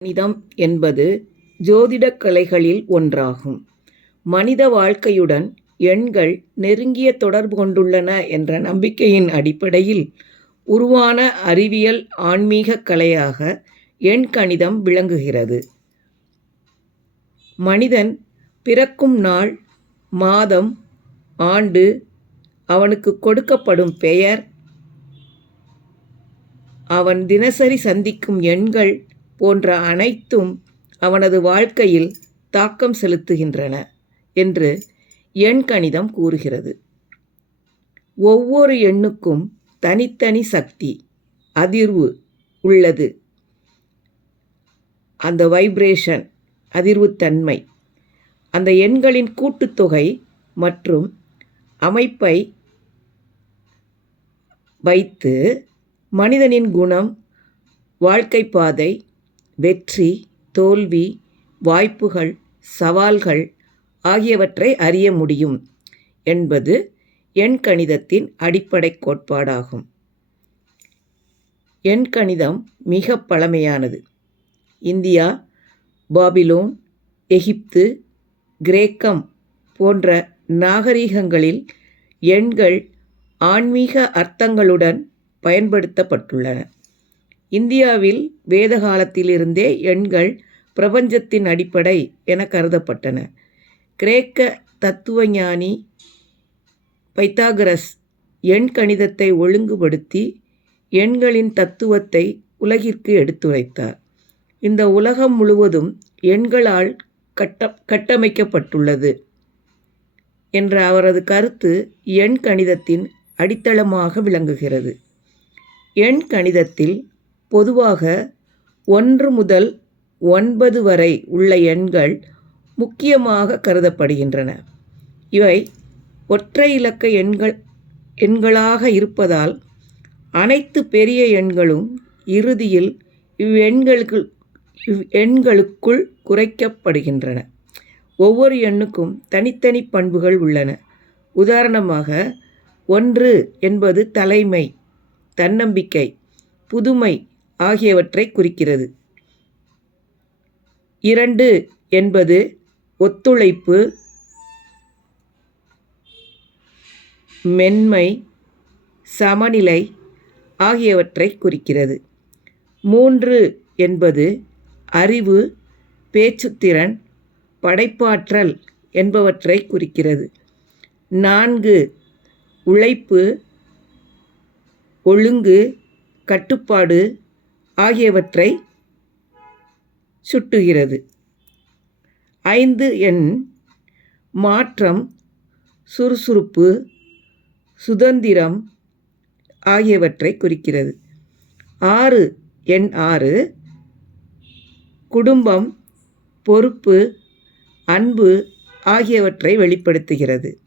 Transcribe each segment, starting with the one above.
கணிதம் என்பது ஜோதிடக் கலைகளில் ஒன்றாகும். மனித வாழ்க்கையுடன் எண்கள் நெருங்கிய தொடர்பு கொண்டுள்ளன என்ற நம்பிக்கையின் அடிப்படையில் உருவான அறிவியல் ஆன்மீக கலையாக எண்கணிதம் விளங்குகிறது. மனிதன் பிறக்கும் நாள் மாதம் ஆண்டு அவனுக்கு கொடுக்கப்படும் பெயர் அவன் தினசரி சந்திக்கும் எண்கள் போன்ற அனைத்தும் அவனது வாழ்க்கையில் தாக்கம் செலுத்துகின்றன என்று எண்கணிதம் கூறுகிறது. ஒவ்வொரு எண்ணுக்கும் தனித்தனி சக்தி, அதிர்வு உள்ளது. அந்த வைப்ரேஷன் அதிர்வுத்தன்மை அந்த எண்களின் கூட்டுத்தொகை மற்றும் அமைப்பை வைத்து மனிதனின் குணம், வாழ்க்கை பாதை, வெற்றி, தோல்வி, வாய்ப்புகள், சவால்கள் ஆகியவற்றை அறிய முடியும் என்பது எண்கணிதத்தின் அடிப்படை கோட்பாடாகும். எண்கணிதம் மிக பழமையானது. இந்தியா, பாபிலோன், எகிப்து, கிரேக்கம் போன்ற நாகரிகங்களில் எண்கள் ஆன்மீக அர்த்தங்களுடன் பயன்படுத்தப்பட்டுள்ளன. இந்தியாவில் வேத காலத்திலிருந்தே எண்கள் பிரபஞ்சத்தின் அடிப்படை என கருதப்பட்டன. கிரேக்க தத்துவஞானி பைத்தாகரஸ் எண் கணிதத்தை ஒழுங்குபடுத்தி எண்களின் தத்துவத்தை உலகிற்கு எடுத்துரைத்தார். இந்த உலகம் முழுவதும் எண்களால் கட்டமைக்கப்பட்டுள்ளது என்ற அவரது கருத்து எண் கணிதத்தின் அடித்தளமாக விளங்குகிறது. எண் கணிதத்தில் பொதுவாக ஒன்று முதல் ஒன்பது வரை உள்ள எண்கள் முக்கியமாக கருதப்படுகின்றன. இவை ஒற்றை இலக்க எண்கள் எண்களாக இருப்பதால் அனைத்து பெரிய எண்களும் இறுதியில் இவ்வெண்களுக்குள் குறைக்கப்படுகின்றன. ஒவ்வொரு எண்ணுக்கும் தனித்தனி பண்புகள் உள்ளன. உதாரணமாக ஒன்று என்பது தலைமை, தன்னம்பிக்கை, புதுமை ஆகியவற்றைக் குறிக்கிறது. இரண்டு என்பது ஒத்துழைப்பு, மென்மை, சமநிலை ஆகியவற்றை குறிக்கிறது. மூன்று என்பது அறிவு, பேச்சுத்திறன், படைப்பாற்றல் என்பவற்றை குறிக்கிறது. நான்கு உழைப்பு, ஒழுங்கு, கட்டுப்பாடு ஆகியவற்றை சுட்டுகிறது. ஐந்து எண் மாற்றம், சுறுசுறுப்பு, சுதந்திரம் ஆகியவற்றைக் குறிக்கிறது. ஆறு எண் ஆறு குடும்பம், பொறுப்பு, அன்பு ஆகியவற்றை வெளிப்படுத்துகிறது.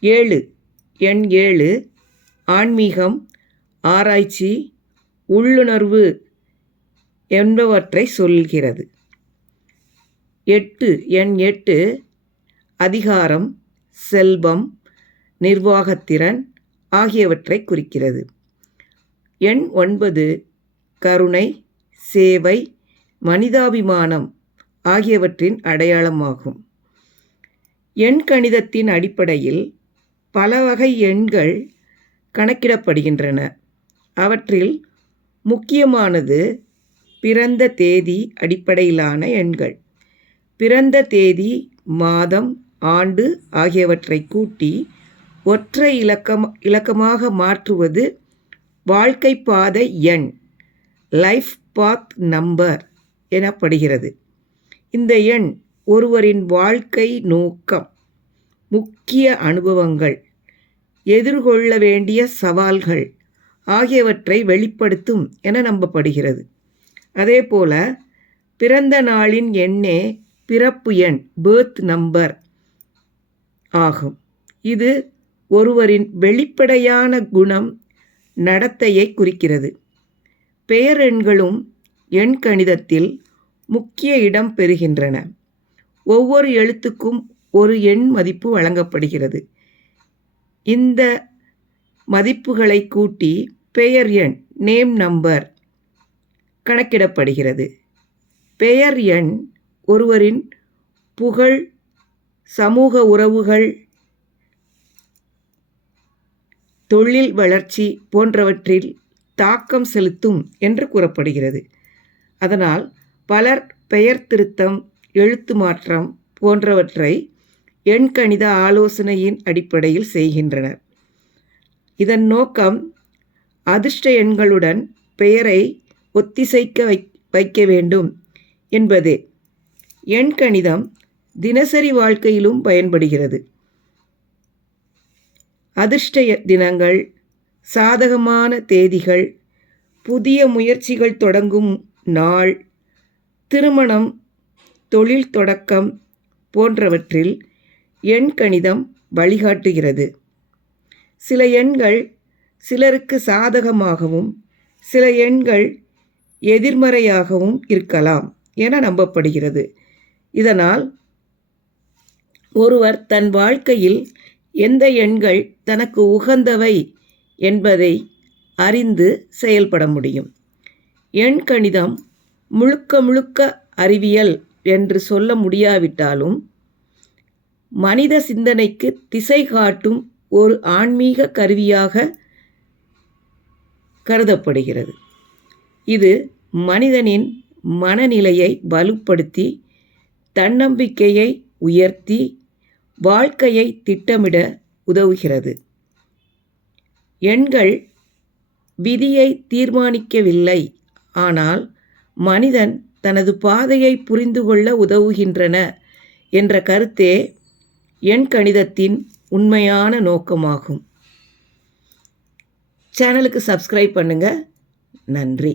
ஏழு எண் ஏழு ஆன்மீகம், ஆராய்ச்சி, உள்ளுணர்வு என்பவற்றை சொல்கிறது. எட்டு எண் எட்டு அதிகாரம், செல்வம், நிர்வாகத்திறன் ஆகியவற்றைக் குறிக்கிறது. எண் ஒன்பது கருணை, சேவை, மனிதாபிமானம் ஆகியவற்றின் அடையாளமாகும். எண்கணிதத்தின் அடிப்படையில் பல வகை எண்கள் கணக்கிடப்படுகின்றன. அவற்றில் முக்கியமானது பிறந்த தேதி அடிப்படையிலான எண்கள். பிறந்த தேதி, மாதம், ஆண்டு ஆகியவற்றை கூட்டி ஒற்றை இலக்கமாக மாற்றுவது வாழ்க்கை பாதை எண் லைஃப் பாத் நம்பர் எனப்படுகிறது. இந்த எண் ஒருவரின் வாழ்க்கை நோக்கம், முக்கிய அனுபவங்கள், எதிர்கொள்ள வேண்டிய சவால்கள் ஆகியவற்றை வெளிப்படுத்தும் என நம்பப்படுகிறது. அதேபோல பிறந்த நாளின் எண்ணே பிறப்பு எண் பேர்த் நம்பர் ஆகும். இது ஒருவரின் வெளிப்படையான குணம், நடத்தையைக் குறிக்கிறது. பெயரெண்களும் எண்கணிதத்தில் முக்கிய இடம் பெறுகின்றன. ஒவ்வொரு எழுத்துக்கும் ஒரு எண் மதிப்பு வழங்கப்படுகிறது. இந்த மதிப்புகளை கூட்டி பெயர் எண் நேம் நம்பர் கணக்கிடப்படுகிறது. பெயர் எண் ஒருவரின் புகழ் சமூக உறவுகள் தொழில் வளர்ச்சி போன்றவற்றில் தாக்கம் செலுத்தும் என்று கூறப்படுகிறது அதனால் பலர் பெயர் திருத்தம் எழுத்து மாற்றம் போன்றவற்றை எண்கணித ஆலோசனையின் அடிப்படையில் செய்கின்றனர் இதன் நோக்கம் அதிர்ஷ்ட எண்களுடன் பெயரை ஒத்திசைக்க வை வைக்க வேண்டும். என்பதே எண்கணிதம் தினசரி வாழ்க்கையிலும் பயன்படுகிறது. அதிர்ஷ்ட தினங்கள் சாதகமான தேதிகள் புதிய முயற்சிகள் தொடங்கும் நாள் திருமணம் தொழில் தொடக்கம் போன்றவற்றில் எண்கணிதம் வழிகாட்டுகிறது. சில எண்கள் சிலருக்கு சாதகமாகவும் சில எண்கள் எதிர்மறையாகவும் இருக்கலாம் என நம்பப்படுகிறது. இதனால் ஒருவர் தன் வாழ்க்கையில் எந்த எண்கள் தனக்கு உகந்தவை என்பதை அறிந்து செயல்பட முடியும். எண் கணிதம் முழுக்க முழுக்க அறிவியல் என்று சொல்ல முடியாவிட்டாலும் மனித சிந்தனைக்கு திசை காட்டும் ஒரு ஆன்மீக கருவியாக கருதப்படுகிறது. இது மனிதனின் மனநிலையை வலுப்படுத்தி தன்னம்பிக்கையை உயர்த்தி வாழ்க்கையை திட்டமிட உதவுகிறது. எண்கள் விதியை தீர்மானிக்கவில்லை. ஆனால் மனிதன் தனது பாதையை புரிந்து கொள்ள உதவுகின்றன என்ற கருத்தே எண் கணிதத்தின் உண்மையான நோக்கமாகும். சேனலுக்கு சப்ஸ்கிரைப் பண்ணுங்கள் நன்றி.